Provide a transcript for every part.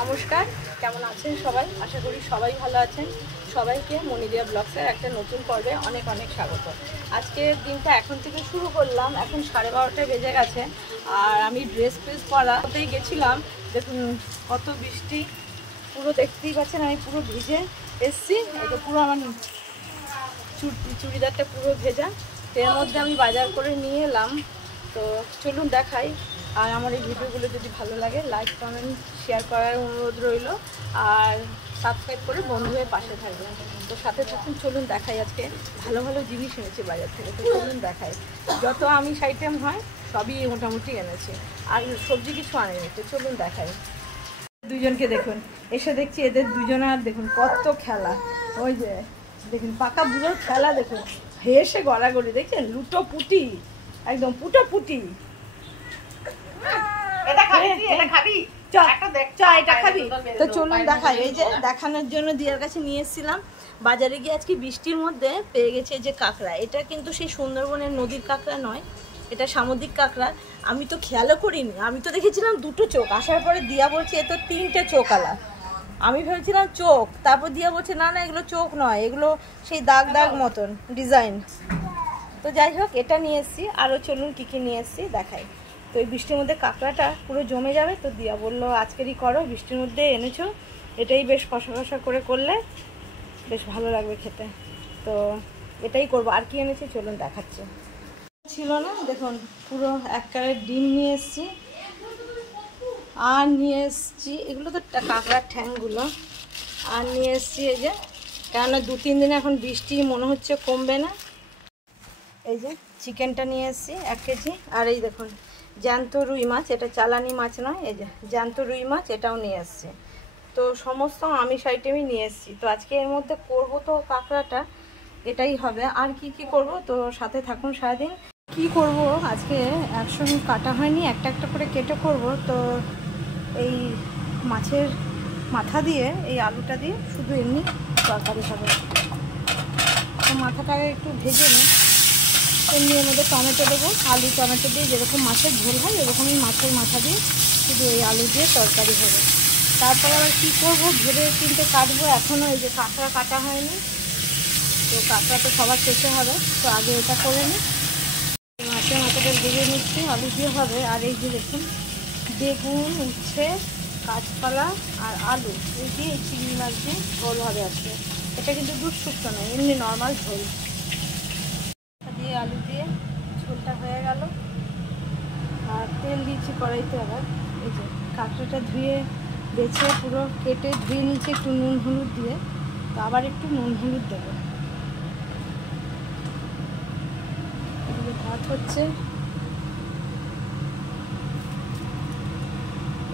নমস্কার, কেমন আছেন সবাই? আশা করি সবাই ভালো আছেন। সবাইকে মনিদিয়া ব্লগসের একটা নতুন পর্বে অনেক অনেক স্বাগত। আজকের দিনটা এখন থেকে শুরু করলাম, এখন 12:30 বেজে গেছে। আর আমি ড্রেস পরাতেই গেছিলাম, দেখুন কত বৃষ্টি, পুরো দেখতেই পাচ্ছেন আমি পুরো ভিজে এসছি। এটা পুরো আমার চুড়িদারটা পুরো ভেজা, এর মধ্যে আমি বাজার করে নিয়ে এলাম। তো চলুন দেখাই। আর আমার এই ভিডিওগুলো যদি ভালো লাগে লাইক কমেন্ট শেয়ার করার অনুরোধ রইল, আর সাবস্ক্রাইব করে বন্ধু হয়ে পাশে থাকবেন। তো সাথে থাকুন, চলুন দেখাই। আজকে ভালো ভালো জিনিস এনেছি বাজার থেকে, তো চলুন দেখাই। যত আমিষ আইটেম হয় সবই মোটামুটি এনেছি, আর সবজি কিছু আনেনি। তো চলুন দেখাই। দুজনকে দেখুন, এসে দেখছি এদের দুজনের দেখুন কত খেলা। ওই যে দেখুন পাকা বুড়োর খেলা, দেখুন হেসে গড়াগড়ি, দেখছেন লুটো পুটি, একদম পুটো পুটি। তো চলুন দেখাই। এই যে দেখানোর জন্য দিয়ার কাছে নিয়ে এসেছিলাম। বাজারে গিয়ে আজকে বৃষ্টির মধ্যে পেয়ে গেছে যে কাঁকড়া। এটা কিন্তু সেই সুন্দরবনের নদীর কাঁকড়া নয়, এটা সামুদ্রিক কাঁকড়া। আমি তো খেয়ালও করিনি, আমি তো দেখেছিলাম দুটো চোখ। আসার পরে দিয়া বলছে এ তো 3টে চোখ আলা। আমি ভেবেছিলাম চোখ, তারপর দিয়া বলছে না না এগুলো চোখ নয়, এগুলো সেই দাগ দাগ মতন ডিজাইন। তো যাই হোক, এটা নিয়ে এসেছি। আরও চলুন কী কী নিয়ে এসেছি দেখাই। তো এই বৃষ্টির মধ্যে কাঁকড়াটা পুরো জমে যাবে, তো দিয়া বললো আজকেরই করো, বৃষ্টির মধ্যে এনেছো, এটাই বেশ কষা কষা করে করলে বেশ ভালো লাগবে খেতে। তো এটাই করবো। আর কি এনেছি চলুন দেখাচ্ছি। ছিল না, দেখুন পুরো এক ক্যারেট ডিম নিয়ে এসেছি। আর নিয়ে এসেছি, এগুলো তো কাঁকড়ার ঠ্যাংগুলো। আর নিয়ে এসেছি এই যে, কেননা 2-3 দিনে এখন বৃষ্টি মনে হচ্ছে কমবে না। এই যে চিকেনটা নিয়ে এসেছি 1 কেজি। আর এই দেখুন জ্যান্ত রুই মাছ, এটা চালানি মাছ নয়, এই যে জ্যান্ত রুই মাছ, এটাও নিয়ে এসেছি। তো সমস্ত আমিষ আইটেমই নিয়ে এসেছি। তো আজকে এর মধ্যে করব তো কাঁকড়াটা, এটাই হবে। আর কি কি করব তো সাথে থাকুন সারাদিন। কি করব আজকে একসঙ্গে কাটা হয়নি, একটা একটা করে কেটে করব। তো এই মাছের মাথা দিয়ে এই আলুটা দিয়ে শুধু এমনি তরকারি হবে। তো মাথাটাকে একটু ভেজে নিই, এমনি এর মধ্যে টমেটো দেবো, আলু টমেটো দিয়ে যেরকম মাছের ঝোল হয় এরকমই মাছের মাথা দিয়ে শুধু এই আলু দিয়ে তরকারি হবে। তারপর আবার কী করবো ভেবে চিনতে কাটবো। এখনও এই যে কাঁকড়া কাটা হয়নি, তো কাঁকড়া তো সবার শেষে হবে, তো আগে এটা করে নিই। মাছের মাথাটা ভেজে নিচ্ছি, আলু দিয়ে হবে। আর এই যে দেখুন বেগুন, উচ্ছে, কাঁচকলা আর আলু, এই দিয়ে এই চিংড়ি মাছ দিয়ে ঝোল হবে আজকে। এটা কিন্তু দুধ শুক্তো নয়, এমনি নর্মাল ঝোল দিয়ে আলু দিয়ে ঝোলটা হয়ে গেল। আর তেল দিয়েছি কড়াইতে। আবার এই যে কাঁকড়াটা ধুয়ে বেছে পুরো কেটে ধুয়ে নিয়েছি একটু নুন হলুদ দিয়ে। তো আবার একটু নুন হলুদ দেবো। এদিকে ভাত হচ্ছে,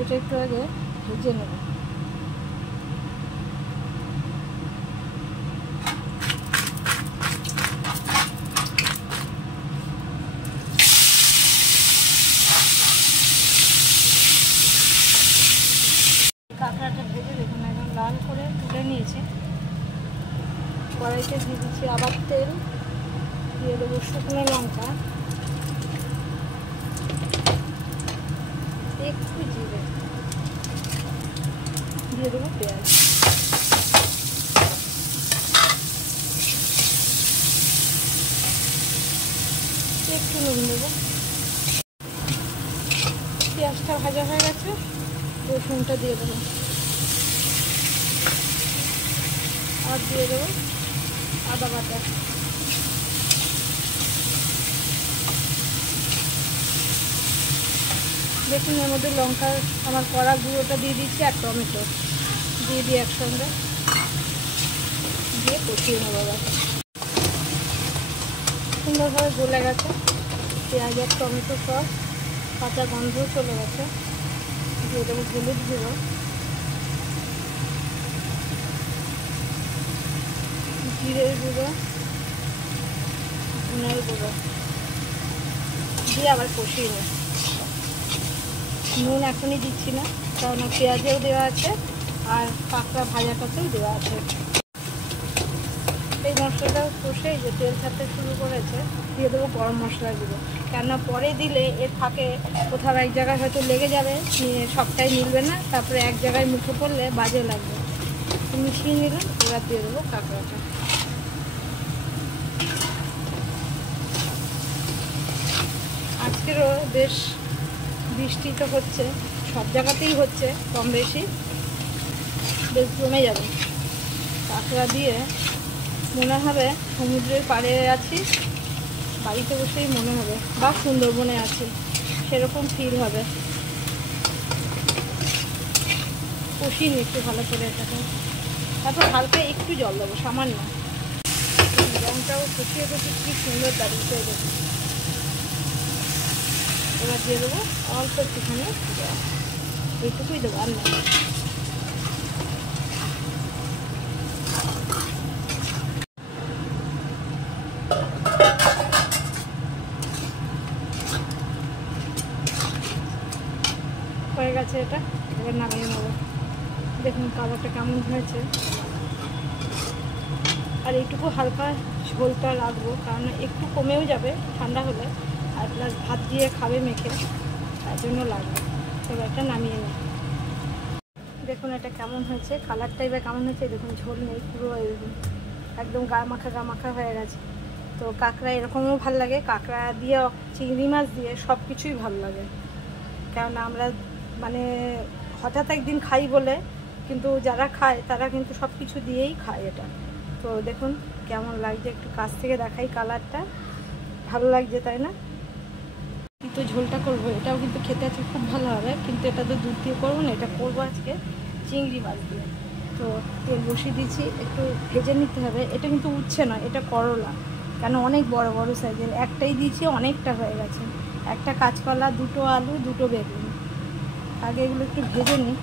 এটা একটু আগে ভেজে নেব। কাঁকড়াটা ভেজে দেখুন একদম লাল করে তুলে নিয়েছি। কড়াইতে দিয়ে দিচ্ছি আবার তেল, দিয়ে দেবো শুকনো লঙ্কা, একটু জিরে, দিয়ে দেবো পেঁয়াজ, একটু নুন দেবো। পেঁয়াজটা ভাজা হয়ে গেছে, রসুনটা দিয়ে দেবো। আর দিয়ে দেবো আদা বাটা। দেখুন এর মধ্যে লঙ্কার আমার কড়া গুঁড়োটা দিয়ে দিচ্ছি, আর টমেটো দিয়ে দিই একসঙ্গে, দিয়ে কষিয়ে নেবো। আবার সুন্দরভাবে গলে গেছে, পেঁয়াজ আর টমেটো সস কাঁচা গন্ধ চলে গেছে। দিয়ে দেবো হলুদ গুঁড়ো, জিরের গুঁড়ো, ধনের গুঁড়ো দিয়ে আবার কষিয়ে নেব। নুন এখনই দিচ্ছি না, কারণ পেঁয়াজেও দেওয়া আছে আর কাঁকড়া ভাজাটাতেও দেওয়া আছে। এই মশলাটা কষে যে তেল ছাড়তে শুরু করেছে, দিয়ে দেবো গরম মশলাগুলো। কেননা পরে দিলে এর ফাঁকে কোথাও এক জায়গায় হয়তো লেগে যাবে, সবটাই মিলবে না, তারপরে এক জায়গায় মুখে পড়লে বাজে লাগবে। মিশিয়ে নিলাম, এবার দিয়ে দেবো কাঁকড়াটা। আজকেরও বেশ বৃষ্টি তো হচ্ছে, সব জায়গাতেই হচ্ছে কম বেশি, বেশ জমে যাবে। কাঁকড়া দিয়ে মনে হবে সমুদ্রের পাড়ে আছি, বাড়িতে বসেই মনে হবে, বা সুন্দরবনে আছি, সেরকম ফিল হবে। কষিয়ে নিই একটু ভালো করে এটাকে, তারপর হালকা একটু জল দেবো সামান্য। রঙটাও কষিয়ে কষিয়ে কি সুন্দর দাঁড়িয়েছে দেখুন। এবার দিয়ে দেবো অল্প একটুখানি, এইটুকুই দেবো, আর না। হয়ে গেছে এটা, এবার নামিয়ে নেবো। দেখুন কালারটা কেমন হয়েছে। আর এইটুকু হালকা ঝোলটা রাখবো, কারণ একটু কমেও যাবে ঠান্ডা হলে, আর প্লাস ভাত দিয়ে খাবে মেখে, তার জন্য লাগবে। এবার এটা নামিয়ে নিই। দেখুন এটা কেমন হয়েছে, কালারটা এবার কেমন হয়েছে দেখুন। ঝোল নেই, পুরো এরকম একদম গা মাখা হয়ে গেছে। তো কাঁকড়া এরকমও ভালো লাগে, কাঁকড়া দিয়ে চিংড়ি মাছ দিয়ে সব কিছুই ভালো লাগে। কেননা আমরা মানে হঠাৎ একদিন খাই বলে, কিন্তু যারা খায় তারা কিন্তু সব কিছু দিয়েই খায় এটা। তো দেখুন কেমন লাগছে, একটু কাছ থেকে দেখাই, কালারটা ভালো লাগছে তাই না? কিন্তু ঝোলটা করবো, এটাও কিন্তু খেতে আছে খুব ভালো হবে, কিন্তু এটা তো দুধ দিয়ে করবো না, এটা করবো আজকে চিংড়ি মাছ দিয়ে। তো তেল বসিয়ে দিচ্ছি, একটু ভেজে নিতে হবে। এটা কিন্তু উঠছে না, এটা করলা, কেন অনেক বড় বড় সাইজের, একটাই দিয়েছি অনেকটা হয়ে গেছে। একটা কাঁচকলা, দুটো আলু, দুটো বেগুন। আগে এগুলো একটু ভেজে নিই।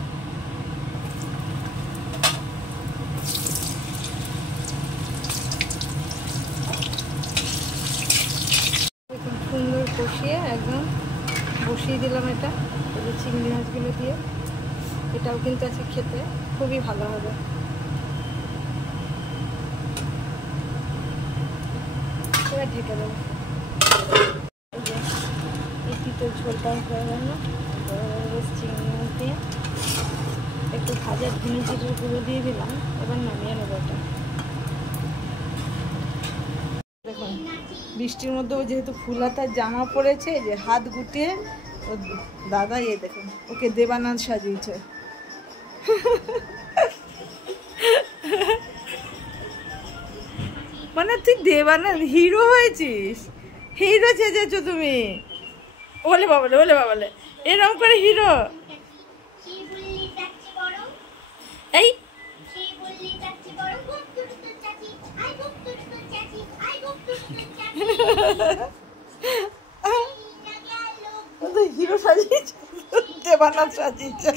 সুন্দর কষিয়ে একদম বসিয়ে দিলাম এটা, এই যে চিংড়ি মাছগুলো দিয়ে। এটাও কিন্তু আছে খেতে খুবই ভালো হবে। এবার ঢেকে দেবো। এই যে এই পিঠের ঝোলটা হয়ে গেল, চিংড়ি মাছ দিয়ে একটু ভাজা ধনে জিরের গুঁড়ো দিয়ে দিলাম। এবার নামিয়ে নেবো এটা। দেখুন বৃষ্টির মধ্যেও যেহেতু ফুলাতার জামা পরেছে, যে হাত গুটিয়ে ও দাদা, এ দেখুন ওকে দেবানাথ সাজিয়েছে। মানে তুই দেবানাথ হিরো হয়েছিস, হিরো চেয়েছো তুমি। ওলে বাবালে, ওলে বাবালে, এরকম করে হিরো। এই হিরো সাজিয়েছে, দেবানাথ সাজিয়েছে।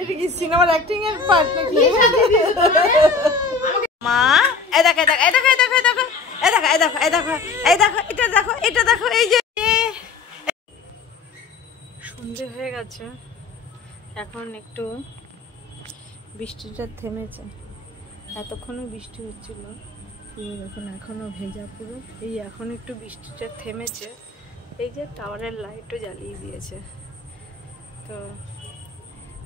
এটা কি সিনেমার অ্যাক্টিং এর পার্ট নাকি? মা এই দেখো, এই দেখো, এই দেখো, এই দেখো, এই দেখো, এই দেখো, এই দেখো, এই দেখো, এই দেখো, এটা দেখো, এটা দেখো। এই যে সন্ধে হয়ে গেছে, এখন একটু বৃষ্টিটা থেমেছে। এতক্ষণও বৃষ্টি হচ্ছিল, দেখুন এখনো ভেজা পুরো। এই এখন একটু বৃষ্টিটা থেমেছে, এই যে টাওয়ারের লাইটও জ্বালিয়ে দিয়েছে। তো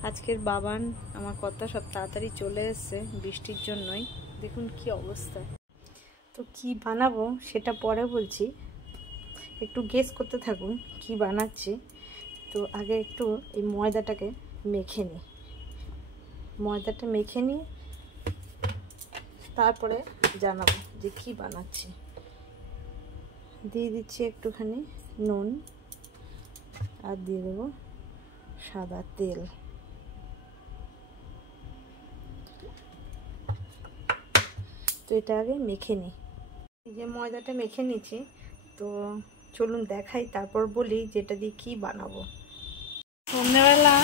আজকের বাবান আমার কথা সব তাড়াতাড়ি চলে এসছে বৃষ্টির জন্যই। দেখুন কি অবস্থা। তো কি বানাবো সেটা পরে বলছি, একটু গেস করতে থাকুন কি বানাচ্ছি। তো আগে একটু এই ময়দাটাকে মেখে নিই, ময়দাটা মেখে নিয়ে তারপরে জানাবো যে কি বানাচ্ছি। দিয়ে দিচ্ছি একটুখানি নুন, আর দিয়ে দেবো সাদা তেল। তো এটা আগে মেখে নিই। এই যে ময়দাটা মেখে নিচ্ছি, তো চলুন দেখাই, তারপর বলি যেটা দিয়ে কি বানাবো। সন্ধ্যেবেলা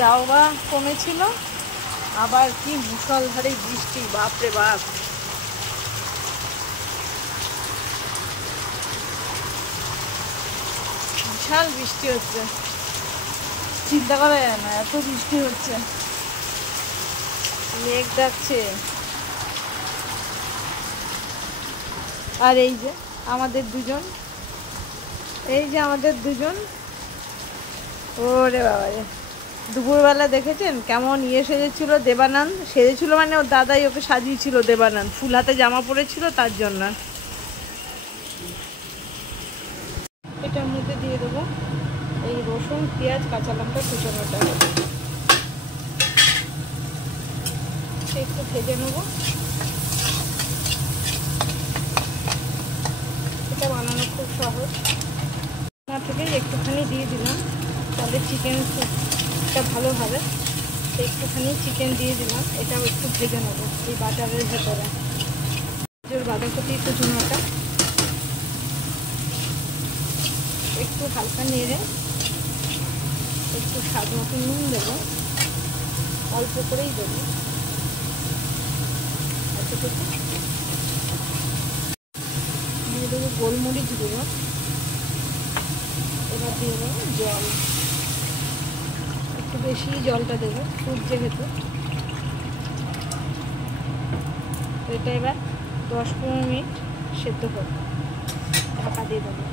যাওয়া কমেছিল, আবার কি মুষলধারে বৃষ্টি, বাপরে বাপ। বিশাল বৃষ্টি হচ্ছে, চিন্তা করা যায় না এত বৃষ্টি হচ্ছে, মেঘ ডাকছে। আর এই যে আমাদের দুজন, ওরে বাবা রে, দুপুরবেলা দেখেছেন কেমন সেজেছিল দেবানন্দ, সেজেছিল মানে ওর দাদাই ওকে সাজিয়েছিল, দেবানন্দ ফুল হাতে জামা পরেছিল তার জন্য। এটার মধ্যে দিয়ে দেবো এই রসুন, পেঁয়াজ, কাঁচা লঙ্কা কুচানোটা, একটু ভেজে নেবো। এটা বানানো খুব সহজ, না থেকে একটুখানি দিয়ে দিলাম, তাহলে চিকেন স্যুপটা ভালো হবে। একটুখানি চিকেন দিয়ে দিলাম, এটাও একটু ভেজে নেবো এই বাটারের ভেতরে। বাঁধাকপি কুচুনোটা একটু হালকা নেড়ে একটু স্বাদ মতো নুন দেবো, অল্প করেই দেবো এতটুকু। দিয়ে দেবো গোলমরিচ গুঁড়ো, এবার দিয়ে দেবো জল, একটু বেশি জলটা দেবো স্যুপ যেহেতু। এটা এবার 10-15 মিনিট সেদ্ধ করবো, ঢাকা দিয়ে দেবো।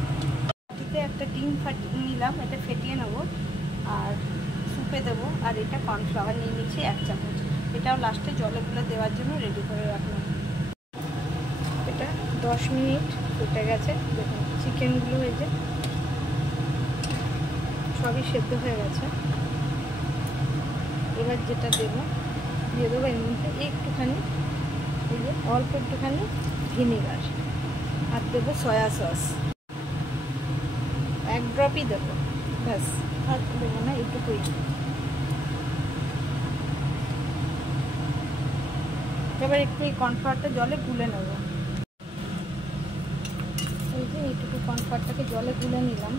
একটা ডিম নিলাম, এটা ফেটিয়ে নেবো আর সুপে দেবো। আর এটা কর্নফ্লাওয়ার নিয়ে নিচ্ছি 1 চামচ, এটাও লাস্টে জলে গুলে দেওয়ার জন্য রেডি করে রাখলাম। এটা 10 মিনিট ফুটে গেছে, দেখুন চিকেনগুলো হয়েছে সবই সেদ্ধ হয়ে গেছে। এবার যেটা দেবো দিয়ে দেবো এর মধ্যে একটুখানি, এই যে অল্প একটুখানি ভিনেগার, আর দেবো সয়া সস 1 ড্রপই দেবো, ব্যাস আর দেবো না, এইটুকুই। এবার একটু এই কর্নফ্লাওয়ারটা জলে গুলে নেব, এই যে এইটুকু কর্নফ্লাওয়ারটাকে জলে গুলে নিলাম।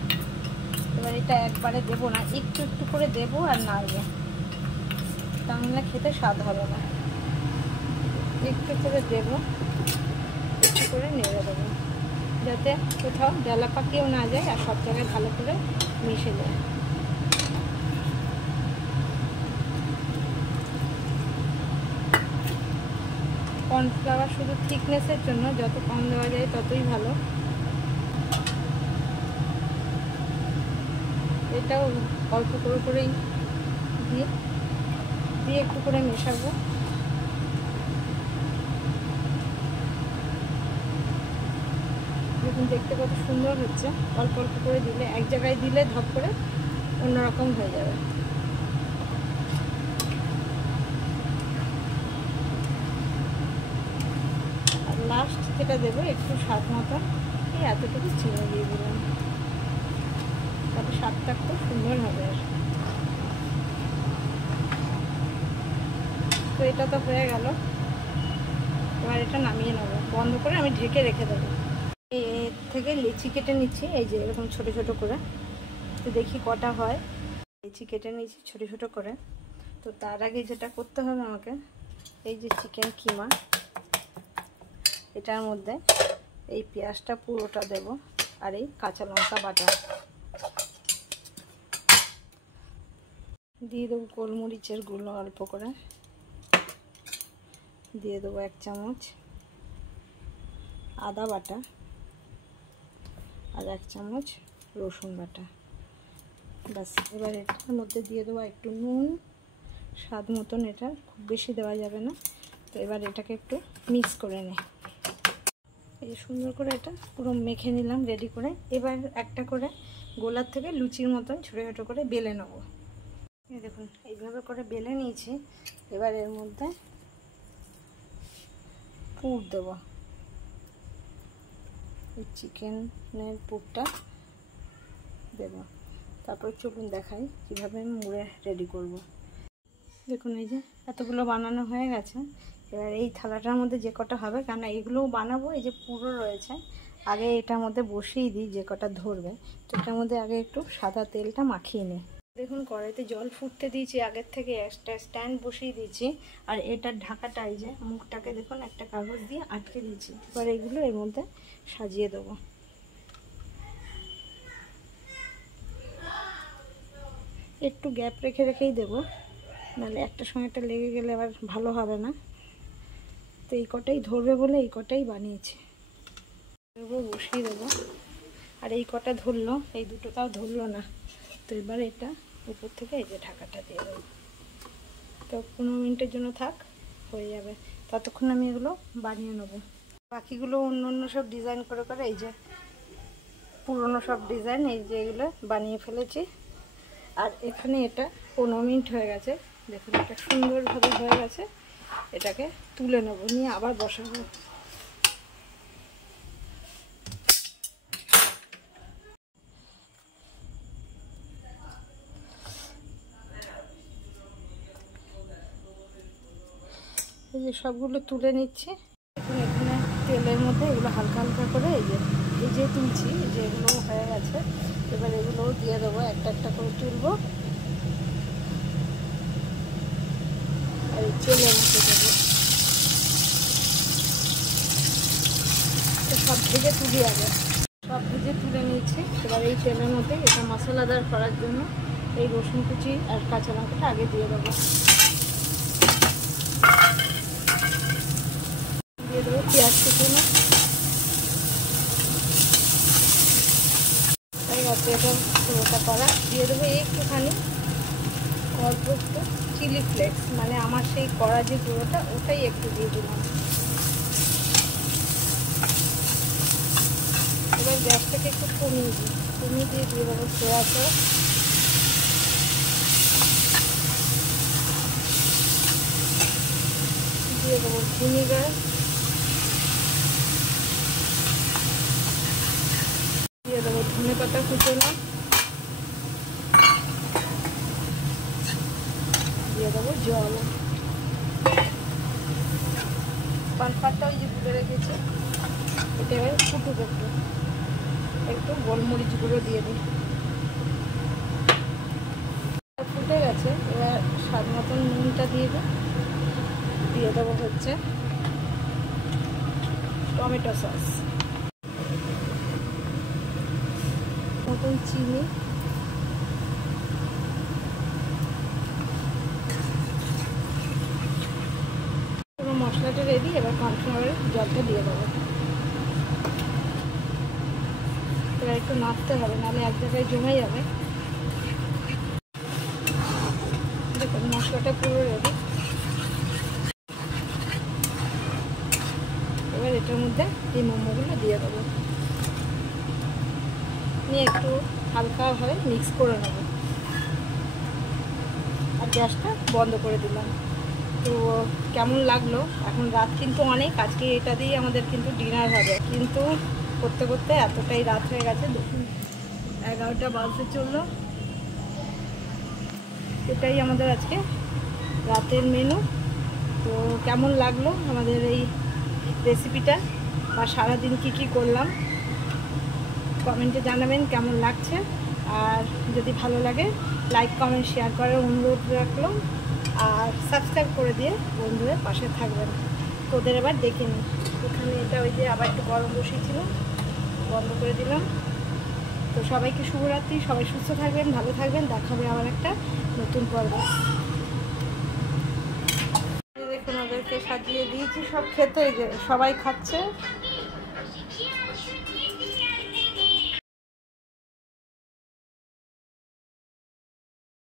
এবার এটা একবারে দেবো না, একটু একটু করে দেবো আর নাড়বো, তাহলে খেতে স্বাদ হবে না। একটু করে দেবো, একটু করে নেড়ে দেবো, যাতে কোথাও ডালা পাকিয়েও না যায় আর সব জায়গায় ভালো করে মিশে যায়। কর্নফ্লাওয়ার শুধু থিকনেসের জন্য, যত কম দেওয়া যায় ততই ভালো। এটাও অল্প করেই দিয়ে একটু করে মেশাবো। দেখুন দেখতে কত সুন্দর হচ্ছে, অল্প অল্প করে দিলে, এক জায়গায় দিলে ধপ করে অন্যরকম হয়ে যাবে। আর লাস্ট যেটা দেবো একটু স্বাদ মতো এই এতটুকু চিনি দিয়ে দিলাম, তাতে স্বাদটা খুব সুন্দর হবে। তো এটা তো হয়ে গেল, এবার এটা নামিয়ে নেবো, বন্ধ করে আমি ঢেকে রেখে দেবো। এর থেকে লিচি কেটে নিচ্ছি, এই যে এরকম ছোট ছোট করে, তো দেখি কটা হয়। লিচি কেটে নিচ্ছি ছোট ছোট করে। তো তার আগে যেটা করতে হবে আমাকে, এই যে চিকেন কিমা, এটার মধ্যে এই পেঁয়াজটা পুরোটা দেব, আর এই কাঁচা লঙ্কা বাটা দিয়ে দেবো, গোলমরিচের গুঁড়ো অল্প করে দিয়ে দেবো, 1 চামচ আদা বাটা, আর 1 চামচ রসুন বাটা, ব্যাস। এবার এটার মধ্যে দিয়ে দেবো একটু নুন স্বাদ মতন, এটা খুব বেশি দেওয়া যাবে না। তো এবার এটাকে একটু মিক্স করে নিই, এই যে সুন্দর করে এটা পুরো মেখে নিলাম রেডি করে। এবার একটা করে গোলার থেকে লুচির মতন ছোটো ছোটো করে বেলে নেবো। এই দেখুন এইভাবে করে বেলে নিয়েছি। এবার এর মধ্যে পুর দেবো, এই চিকেনের পুরটা দেবো। তারপরে চলুন দেখাই কীভাবে আমি মুড়ে রেডি করব। দেখুন এই যে এতগুলো বানানো হয়ে গেছে। এবার এই থালাটার মধ্যে যে কটা হবে, কেন এইগুলোও বানাবো, এই যে পুরো রয়েছে, আগে এটার মধ্যে বসিয়ে দিই যে কটা ধরবে। তো এটার মধ্যে আগে একটু সাদা তেলটা মাখিয়ে নিই। দেখুন কড়াইতে জল ফুটতে দিয়েছি, আগের থেকে একটা স্ট্যান্ড বসিয়ে দিয়েছি। আর এটার ঢাকাটা, এই যে মুখটাকে দেখুন একটা কাগজ দিয়ে আটকে দিয়েছি। এবার এইগুলো এর মধ্যে সাজিয়ে দেবো। একটু গ্যাপ রেখে রেখেই দেবো, নাহলে একটা সময়টা লেগে গেলে আবার ভালো হবে না। তো এই কটাই ধরবে বলে এই কটাই বানিয়েছি, বসিয়ে দেবো। আর এই কটা ধরলো, এই দুটোটাও ধরলো না। তো এবার এটা উপর থেকে এই যে ঢাকাটা দিয়ে দেবো। তো 15 মিনিটের জন্য থাক, হয়ে যাবে। ততক্ষণ আমি এগুলো বানিয়ে নেবো। বাকিগুলো অন্য অন্য সব ডিজাইন করে করে, এই যে পুরনো সব ডিজাইন, এই যে এগুলো বানিয়ে ফেলেছি। আর এখানে এটা 15 মিনিট হয়ে গেছে, দেখুন এটা সুন্দরভাবে হয়ে গেছে। এটাকে তুলে নেব, নিয়ে আবার বসাবো। এই যে সবগুলো তুলে নিচ্ছি। এখন এখানে তেলের মধ্যে এগুলো হালকা হালকা করে এই যে তুলছি, যে এগুলো হয়ে গেছে। এবার এগুলোও দিয়ে দেবো, একটা একটা করে তুলবো। আর এই তেলের মধ্যে দেবো, সব ভেজে তুলি আগে, সব ভেজে তুলে নিয়েছি। এবার এই তেলের মধ্যে এটা মশলাদার করার জন্য এই রসুন কুচি আর কাঁচা লঙ্কাটা আগে দিয়ে দেবো। দিয়ে দেবো পেঁয়াজ কুচুনো, এটা করা। দিয়ে দেবো একটুখানি অল্প একটু চিলি ফ্লেক্স, মানে আমার সেই কড়া যে গুঁড়োটা ওটাই একটু দিয়ে দিলাম। এবার গ্যাসটাকে একটু কমিয়ে দিয়ে দিয়ে দেবো সোয়া সস, দিয়ে দেবো ভিনিগার, দিয়ে দেবো ধনে পাতা কুচোনো, দিয়ে দেবো জল। পানপাটটা ওই যে গুলে রেখেছি, এটা এবার ফুটুক একটু গোলমরিচ গুঁড়ো দিয়ে দিই। ফুটে গেছে, এবার স্বাদ মতন নুনটা দিয়ে দেবো হচ্ছে টমেটো সস, মতন চিনি, পুরো মশলাটা রেডি। এবার কর্নফ্লাওয়ারের জলটা দিয়ে দেবো। এবার একটু নাড়তে হবে, নাহলে এক জায়গায় জমে যাবে। দেখুন মশলাটা পুরো রেডি। এবার এটার মধ্যে এই মোমোগুলো দিয়ে দেবো, নিয়ে একটু হালকাভাবে মিক্স করে নেব। আর গ্যাসটা বন্ধ করে দিলাম। তো কেমন লাগলো? এখন রাত কিন্তু অনেক, আজকে এটা দিয়েই আমাদের কিন্তু ডিনার হবে। কিন্তু করতে করতে এতটাই রাত হয়ে গেছে, দেখুন 11টা বাজতে চললো। এটাই আমাদের আজকে রাতের মেনু। তো কেমন লাগলো আমাদের এই রেসিপিটা, বা সারাদিন কী করলাম কমেন্টে জানাবেন কেমন লাগছে। আর যদি ভালো লাগে লাইক কমেন্ট শেয়ার করার অনুরোধ রাখলাম। আর সাবস্ক্রাইব করে দিয়ে বন্ধুদের পাশে থাকবেন। তো ওদের এবার দেখে নিই। এখানে এটা ওই যে আবার একটু গরম বসিয়েছিল, বন্ধ করে দিলাম। তো সবাইকে শুভরাত্রি, সবাই সুস্থ থাকবেন, ভালো থাকবেন। দেখা হবে আবার একটা নতুন পর্ব। দেখুন ওদেরকে সাজিয়ে দিয়েছি সব খেতে, যে সবাই খাচ্ছে।